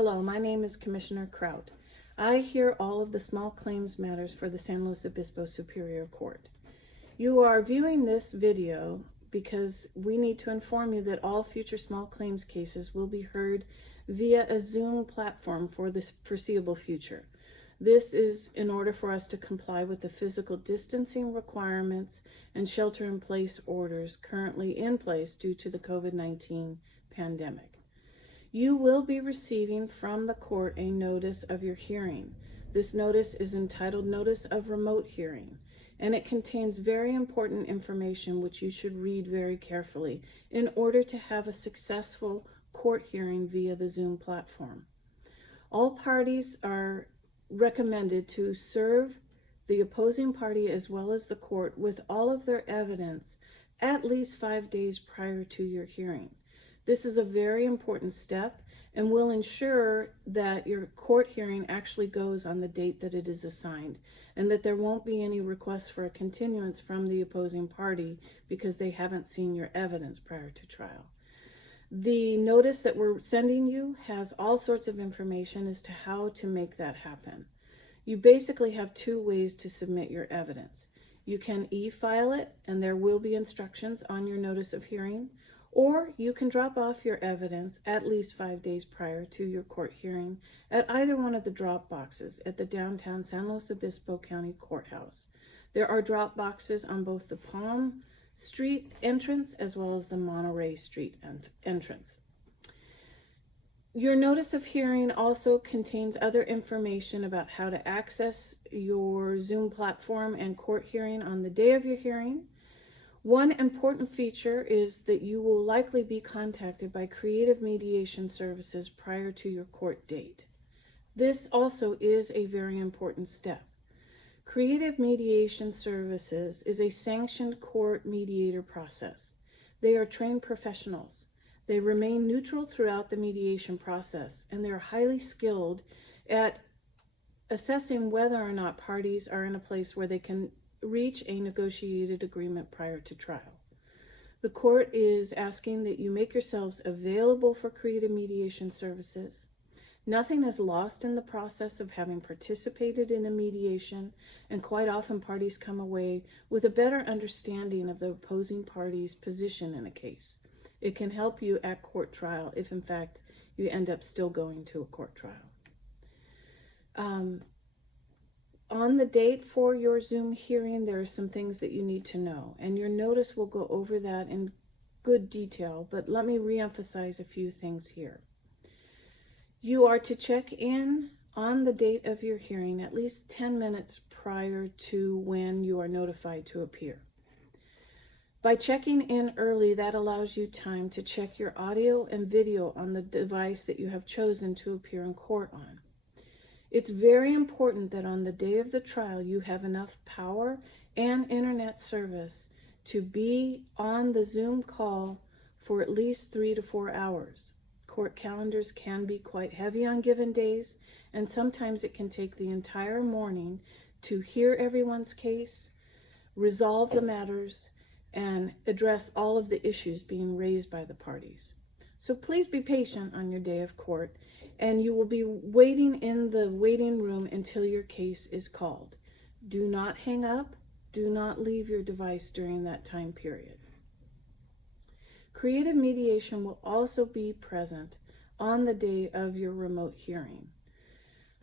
Hello, my name is Commissioner Kraut. I hear all of the small claims matters for the San Luis Obispo Superior Court. You are viewing this video because we need to inform you that all future small claims cases will be heard via a Zoom platform for the foreseeable future. This is in order for us to comply with the physical distancing requirements and shelter-in-place orders currently in place due to the COVID-19 pandemic. You will be receiving from the court a notice of your hearing. This notice is entitled Notice of Remote Hearing, and it contains very important information which you should read very carefully in order to have a successful court hearing via the Zoom platform. All parties are recommended to serve the opposing party as well as the court with all of their evidence at least 5 days prior to your hearing. This is a very important step and will ensure that your court hearing actually goes on the date that it is assigned, and that there won't be any requests for a continuance from the opposing party because they haven't seen your evidence prior to trial. The notice that we're sending you has all sorts of information as to how to make that happen. You basically have two ways to submit your evidence. You can e-file it, and there will be instructions on your notice of hearing, or you can drop off your evidence at least 5 days prior to your court hearing at either one of the drop boxes at the downtown San Luis Obispo County Courthouse. There are drop boxes on both the Palm Street entrance as well as the Monterey Street entrance. Your notice of hearing also contains other information about how to access your Zoom platform and court hearing on the day of your hearing. One important feature is that you will likely be contacted by Creative Mediation Services prior to your court date. This also is a very important step. Creative Mediation Services is a sanctioned court mediator process. They are trained professionals. They remain neutral throughout the mediation process, and they are highly skilled at assessing whether or not parties are in a place where they can reach a negotiated agreement prior to trial. The court is asking that you make yourselves available for Creative Mediation Services. Nothing is lost in the process of having participated in a mediation, and quite often parties come away with a better understanding of the opposing party's position in a case. It can help you at court trial if in fact you end up still going to a court trial. On the date for your Zoom hearing, there are some things that you need to know, and your notice will go over that in good detail, but let me reemphasize a few things here. You are to check in on the date of your hearing at least 10 minutes prior to when you are notified to appear. By checking in early, that allows you time to check your audio and video on the device that you have chosen to appear in court on. It's very important that on the day of the trial you have enough power and internet service to be on the Zoom call for at least 3 to 4 hours. Court calendars can be quite heavy on given days, and sometimes it can take the entire morning to hear everyone's case, resolve the matters, and address all of the issues being raised by the parties. So please be patient on your day of court, and you will be waiting in the waiting room until your case is called. Do not hang up. Do not leave your device during that time period. Creative Mediation will also be present on the day of your remote hearing.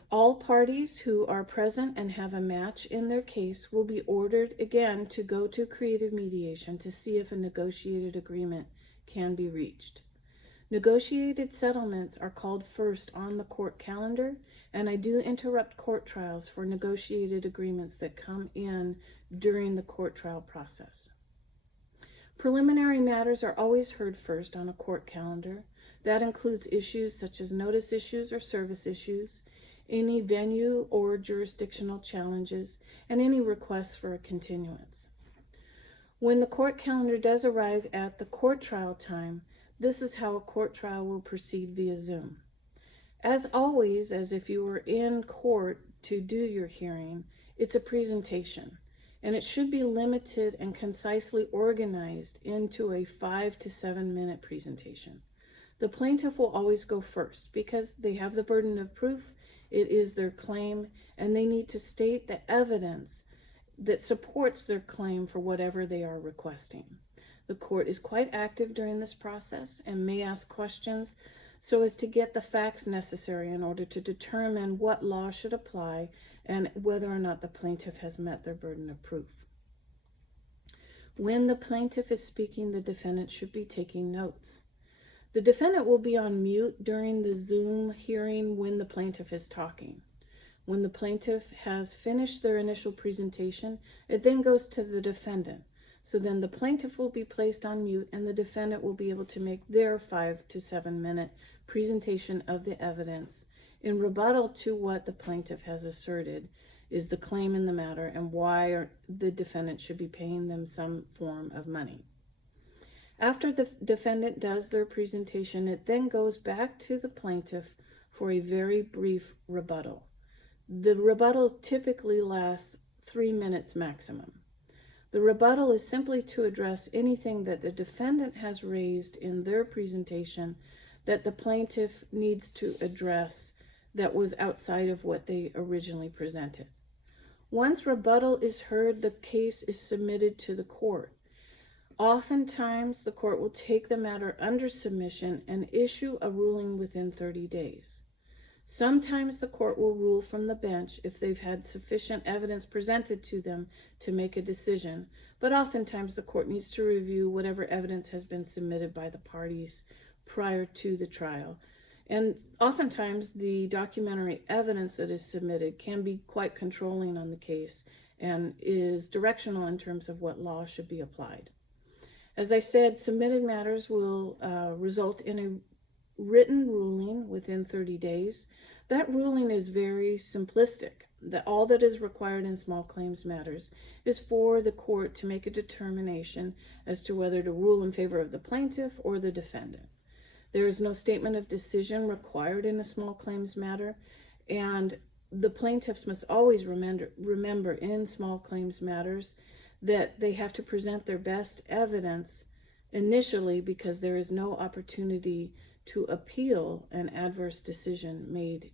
All parties who are present and have a match in their case will be ordered again to go to Creative Mediation to see if a negotiated agreement can be reached. Negotiated settlements are called first on the court calendar, and I do interrupt court trials for negotiated agreements that come in during the court trial process. Preliminary matters are always heard first on a court calendar. That includes issues such as notice issues or service issues, any venue or jurisdictional challenges, and any requests for a continuance. When the court calendar does arrive at the court trial time, this is how a court trial will proceed via Zoom. As always, as if you were in court to do your hearing, it's a presentation, and it should be limited and concisely organized into a 5 to 7 minute presentation. The plaintiff will always go first because they have the burden of proof. It is their claim, and they need to state the evidence that supports their claim for whatever they are requesting. The court is quite active during this process and may ask questions so as to get the facts necessary in order to determine what law should apply and whether or not the plaintiff has met their burden of proof. When the plaintiff is speaking, the defendant should be taking notes. The defendant will be on mute during the Zoom hearing when the plaintiff is talking. When the plaintiff has finished their initial presentation, it then goes to the defendant. So then the plaintiff will be placed on mute and the defendant will be able to make their 5 to 7 minute presentation of the evidence in rebuttal to what the plaintiff has asserted is the claim in the matter and why the defendant should be paying them some form of money. After the defendant does their presentation, it then goes back to the plaintiff for a very brief rebuttal. The rebuttal typically lasts 3 minutes maximum. The rebuttal is simply to address anything that the defendant has raised in their presentation that the plaintiff needs to address that was outside of what they originally presented. Once rebuttal is heard, the case is submitted to the court. Oftentimes, the court will take the matter under submission and issue a ruling within 30 days. Sometimes the court will rule from the bench if they've had sufficient evidence presented to them to make a decision, but oftentimes the court needs to review whatever evidence has been submitted by the parties prior to the trial. And oftentimes the documentary evidence that is submitted can be quite controlling on the case and is directional in terms of what law should be applied. As I said, submitted matters will result in a written ruling within 30 days. That ruling is very simplistic. All that is required in small claims matters is for the court to make a determination as to whether to rule in favor of the plaintiff or the defendant. There is no statement of decision required in a small claims matter, and the plaintiffs must always remember in small claims matters that they have to present their best evidence initially because there is no opportunity to appeal an adverse decision made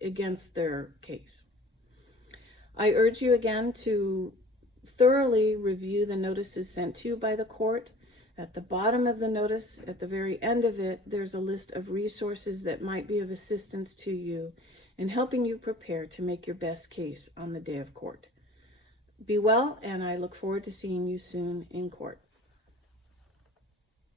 against their case. I urge you again to thoroughly review the notices sent to you by the court. At the bottom of the notice, at the very end of it, there's a list of resources that might be of assistance to you in helping you prepare to make your best case on the day of court. Be well, and I look forward to seeing you soon in court.